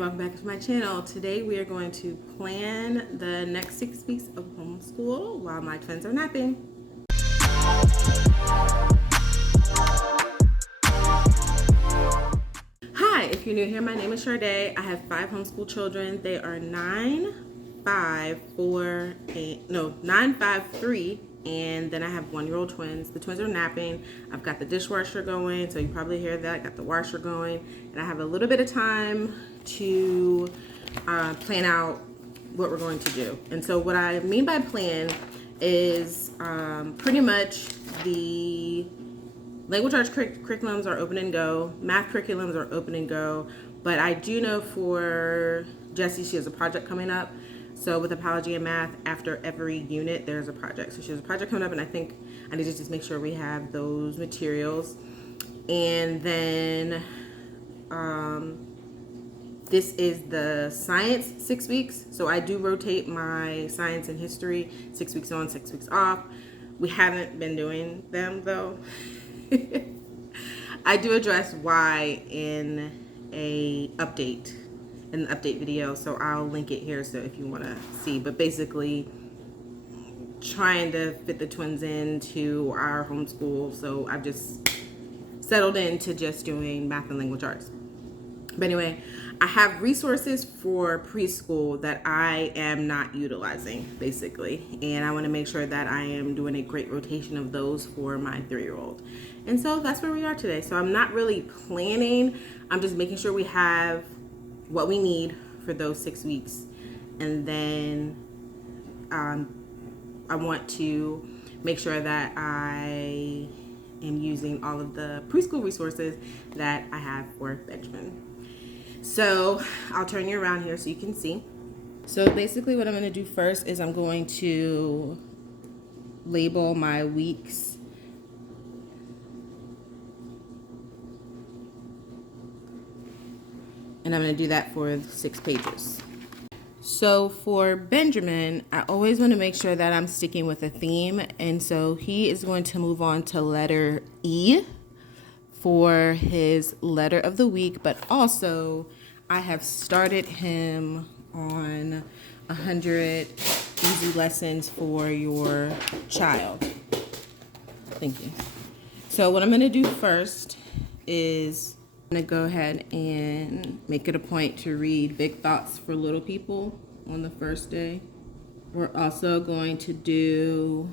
and welcome back to my channel. Today we are going to plan the next 6 weeks of homeschool while my twins are napping. Hi, if you're new here, my name is Shardae. I have 5 homeschool children. They are 9, 5, 3, and then I have 1-year-old twins. The twins are napping. I've got the dishwasher going, so you probably hear that. I got the washer going, and I have a little bit of time to plan out what we're going to do. And so what I mean by plan is pretty much the language arts curriculums are open and go. Math curriculums are open and go. But I do know for Jessie, she has a project coming up. So with apology and math, after every unit, there's a project. So she has a project coming up, and I think I need to just make sure we have those materials. And then this is the science 6 weeks. So I do rotate my science and history 6 weeks on, 6 weeks off. We haven't been doing them though. I do address why in an update video, so I'll link it here so if you want to see. But basically trying to fit the twins into our homeschool, so I've just settled into just doing math and language arts. But anyway, I have resources for preschool that I am not utilizing basically, and I want to make sure that I am doing a great rotation of those for my 3-year-old. And so that's where we are today. So I'm not really planning, I'm just making sure we have what we need for those 6 weeks. And then I want to make sure that I am using all of the preschool resources that I have for Benjamin. So I'll turn you around here so you can see. So basically what I'm going to do first is I'm going to label my weeks. And I'm going to do that for 6 pages. So for Benjamin, I always want to make sure that I'm sticking with a theme. And so he is going to move on to letter E for his letter of the week. But also, I have started him on 100 easy lessons for your child. Thank you. So what I'm going to do first is I'm going to go ahead and make it a point to read Big Thoughts for Little People on the first day. We're also going to do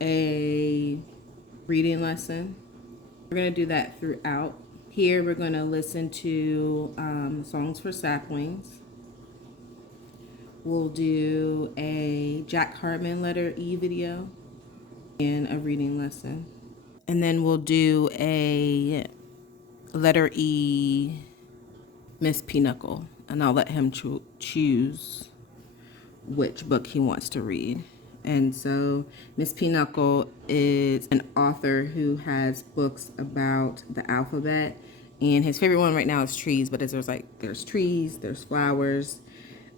a reading lesson. We're going to do that throughout. Here we're going to listen to Songs for Saplings. We'll do a Jack Hartman letter E video and a reading lesson. And then we'll do a letter E Miss Pinochle, and I'll let him choose which book he wants to read. And so Miss Pinochle is an author who has books about the alphabet, and his favorite one right now is trees, but there's trees, there's flowers,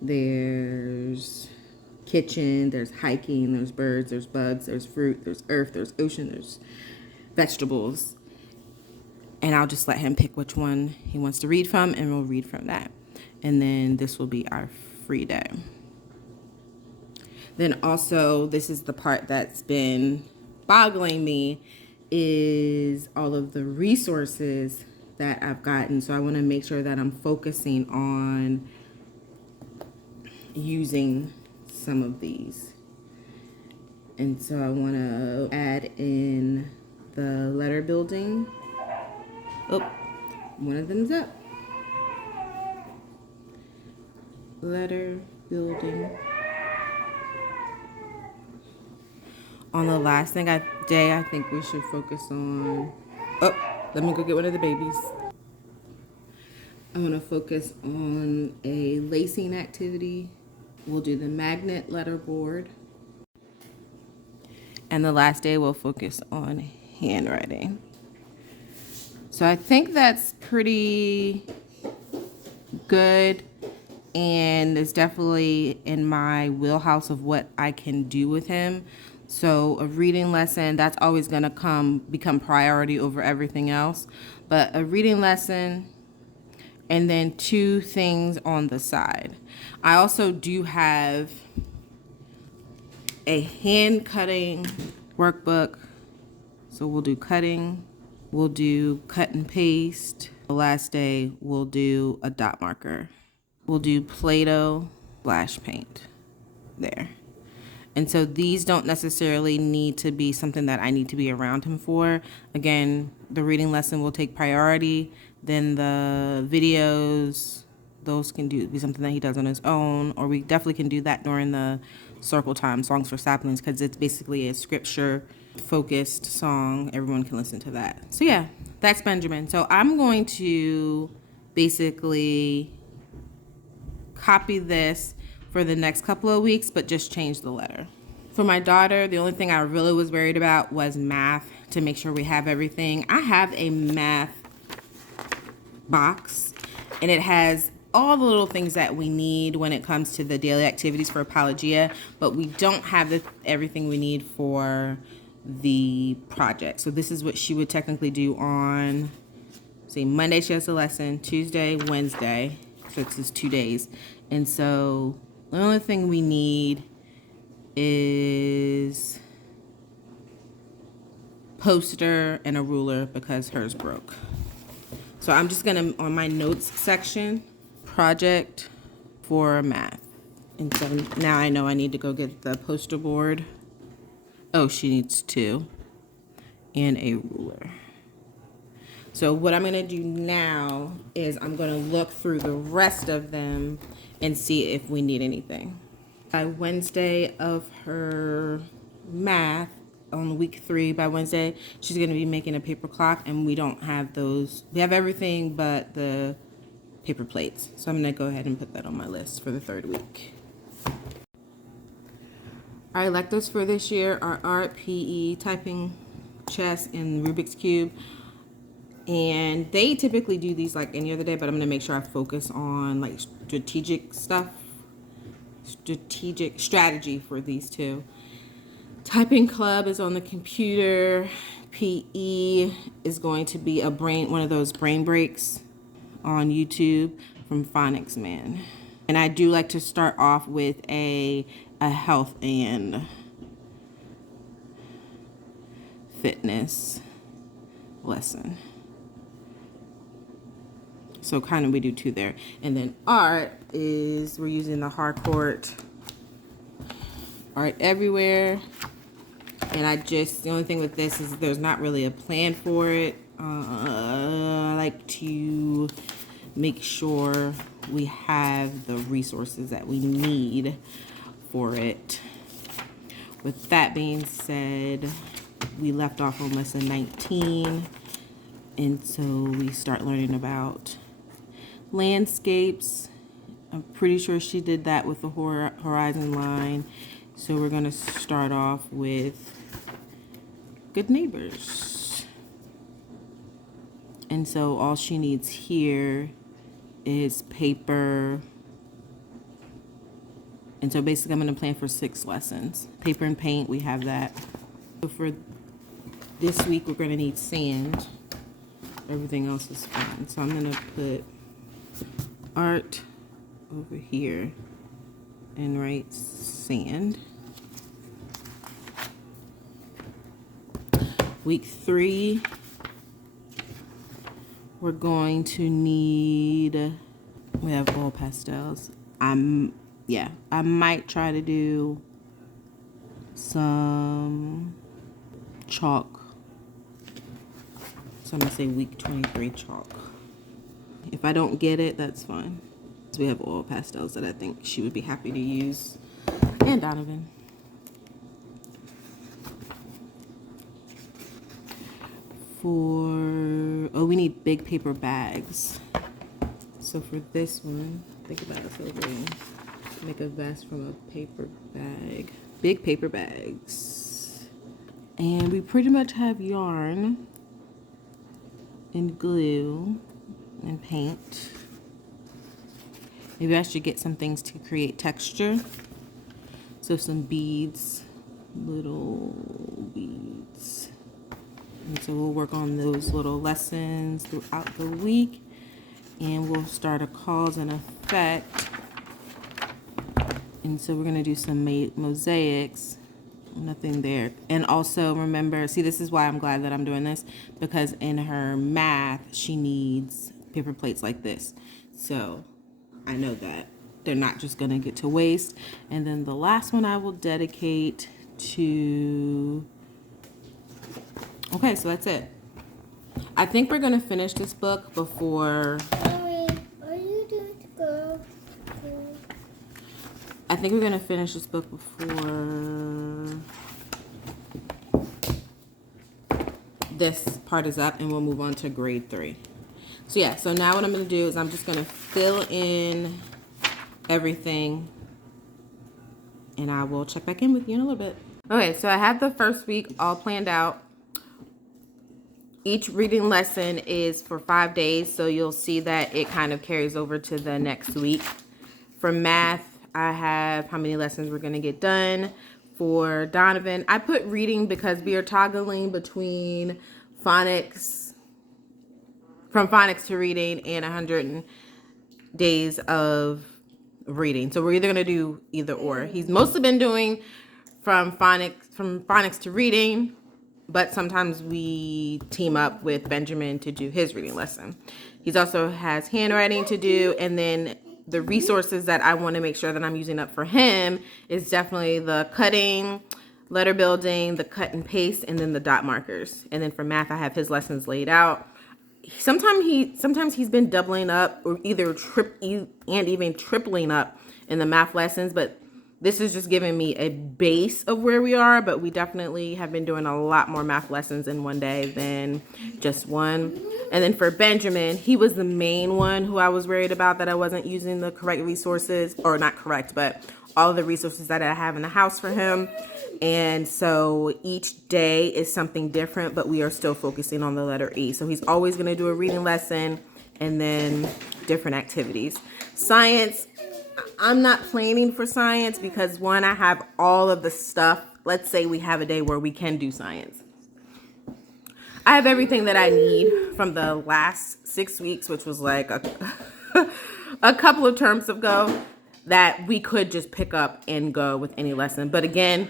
there's kitchen, there's hiking, there's birds, there's bugs, there's fruit, there's earth, there's ocean, there's vegetables. And I'll just let him pick which one he wants to read from, and we'll read from that. And then this will be our free day. Then also, this is the part that's been boggling me, is all of the resources that I've gotten. So I want to make sure that I'm focusing on using some of these. And so I want to add in the letter building. Oh, one of them's up. Letter building. On the last day, I think we should focus on, let me go get one of the babies. I want to focus on a lacing activity. We'll do the magnet letter board. And the last day we'll focus on handwriting. So I think that's pretty good, and it's definitely in my wheelhouse of what I can do with him. So a reading lesson, that's always going to become priority over everything else. But a reading lesson, and then 2 things on the side. I also do have a hand cutting workbook. So we'll do cutting, we'll do cut and paste. The last day we'll do a dot marker. We'll do Play-Doh, splash paint there. And so these don't necessarily need to be something that I need to be around him for. Again, the reading lesson will take priority. Then the videos, those can be something that he does on his own, or we definitely can do that during the circle time, Songs for Saplings, because it's basically a scripture focused song. Everyone can listen to that. So yeah, that's Benjamin. So I'm going to basically copy this for the next couple of weeks, but just change the letter. For my daughter, the only thing I really was worried about was math, to make sure we have everything. I have a math box, and it has all the little things that we need when it comes to the daily activities for Apologia, but we don't have everything we need for the project. So this is what she would technically do on, say, Monday she has a lesson, Tuesday, Wednesday, so it's just 2 days. And so the only thing we need is poster and a ruler because hers broke. So I'm just gonna, on my notes section, project for math. And so now I know I need to go get the poster board. Oh, she needs 2 and a ruler. So what I'm gonna do now is I'm gonna look through the rest of them and see if we need anything. By Wednesday of her math, on week 3, by Wednesday, she's gonna be making a paper clock, and we don't have those. We have everything but the paper plates. So I'm gonna go ahead and put that on my list for the 3rd week. Our electives for this year are art, PE, typing, chess, and Rubik's Cube. And they typically do these like any other day, but I'm gonna make sure I focus on like strategic stuff, strategy for these 2. Typing club is on the computer. PE is going to be one of those brain breaks on YouTube from Phonics Man. And I do like to start off with a health and fitness lesson. So kind of we do 2 there. And then art is, we're using the Harcourt Art Everywhere. And the only thing with this is there's not really a plan for it. I like to make sure we have the resources that we need for it. With that being said, we left off on lesson 19. And so we start learning about landscapes. I'm pretty sure she did that with the horizon line. So we're gonna start off with good neighbors. And so all she needs here is paper. And so basically I'm gonna plan for 6 lessons. Paper and paint, we have that. So for this week, we're gonna need sand. Everything else is fine. So I'm gonna put art over here and write sand. Week 3, we're going to need, we have all pastels. I might try to do some chalk. So I'm gonna say week 23 chalk. If I don't get it, that's fine. So we have oil pastels that I think she would be happy to use. And Donovan. We need big paper bags. So for this one, think about it, so we make a vest from a paper bag. Big paper bags. And we pretty much have yarn and glue and paint. Maybe I should get some things to create texture. So some beads, little beads. And so we'll work on those little lessons throughout the week. and we'll start a cause and effect. And so we're going to do some mosaics. Nothing there. And also remember, see, this is why I'm glad that I'm doing this, because in her math, she needs paper plates like this. So I know that they're not just going to get to waste. And then the last one I will dedicate to, okay, so that's it. I think we're going to finish this book before, I think we're going to finish this book before this part is up, and we'll move on to grade 3. So yeah, so now what I'm going to do is I'm just going to fill in everything, and I will check back in with you in a little bit. Okay, so I have the first week all planned out. Each reading lesson is for 5 days, so you'll see that it kind of carries over to the next week. For math, I have how many lessons we're going to get done. For Donovan, I put reading because we are toggling between phonics, from phonics to reading, and 100 days of reading. So we're either going to do either or. He's mostly been doing from phonics to reading, but sometimes we team up with Benjamin to do his reading lesson. He's also has handwriting to do, and then the resources that I want to make sure that I'm using up for him is definitely the cutting, letter building, the cut and paste, and then the dot markers. And then for math, I have his lessons laid out. Sometimes he's been doubling up, or either even tripling up in the math lessons, but this is just giving me a base of where we are, but we definitely have been doing a lot more math lessons in one day than just one. And then for Benjamin, he was the main one who I was worried about that I wasn't using the correct resources, or not correct, but all of the resources that I have in the house for him. And so each day is something different, but we are still focusing on the letter E. So he's always going to do a reading lesson and then different activities. Science, I'm not planning for science because, one, I have all of the stuff. Let's say we have a day where we can do science. I have everything that I need from the last 6 weeks, which was like a couple of terms ago, that we could just pick up and go with any lesson. But again,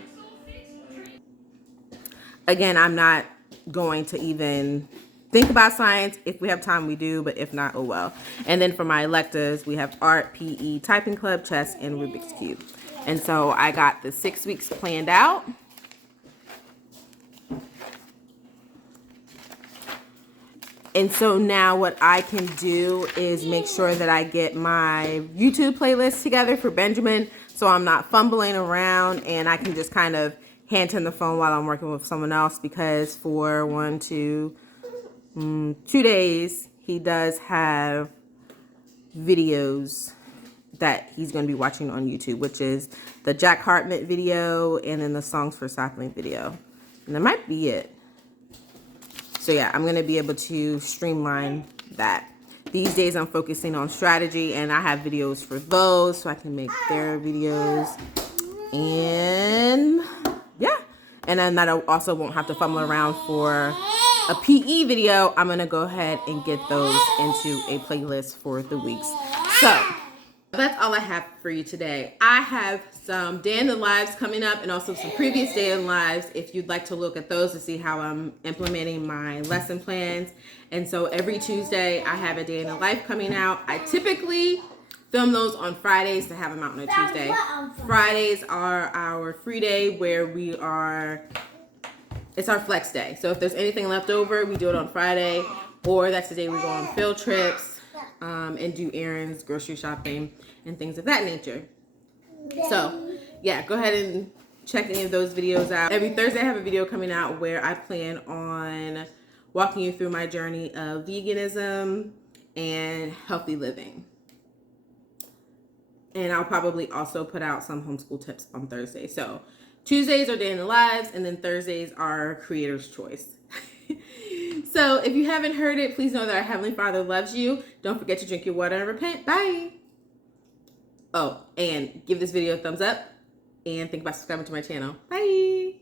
I'm not going to even think about science. If we have time, we do, but if not, oh well. And then for my electives, we have art, PE, typing club, chess, and Rubik's Cube. And so I got the 6 weeks planned out. And so now what I can do is make sure that I get my YouTube playlist together for Benjamin, so I'm not fumbling around, and I can just kind of hand him the phone while I'm working with someone else, because for 2 days, he does have videos that he's going to be watching on YouTube, which is the Jack Hartman video and then the Songs for Sapling video. And that might be it. So yeah, I'm going to be able to streamline that. These days I'm focusing on strategy, and I have videos for those, so I can make their videos. And yeah, and then that I also won't have to fumble around for a PE video. I'm going to go ahead and get those into a playlist for the weeks. So that's all I have for you today. I have some day in the lives coming up, and also some previous day in lives if you'd like to look at those to see how I'm implementing my lesson plans. And so every Tuesday I have a day in the life coming out. I typically film those on Fridays to have them out on a Tuesday. Fridays are our free day where it's our flex day. So if there's anything left over, we do it on Friday, or that's the day we go on field trips and do errands, grocery shopping, and things of that nature. So yeah, go ahead and check any of those videos out. Every Thursday I have a video coming out where I plan on walking you through my journey of veganism and healthy living. And I'll probably also put out some homeschool tips on Thursday. So Tuesdays are day in the lives, and then Thursdays are creator's choice. So if you haven't heard it, please know that our Heavenly Father loves you. Don't forget to drink your water and repent. Bye. Oh, and give this video a thumbs up, and think about subscribing to my channel. Bye.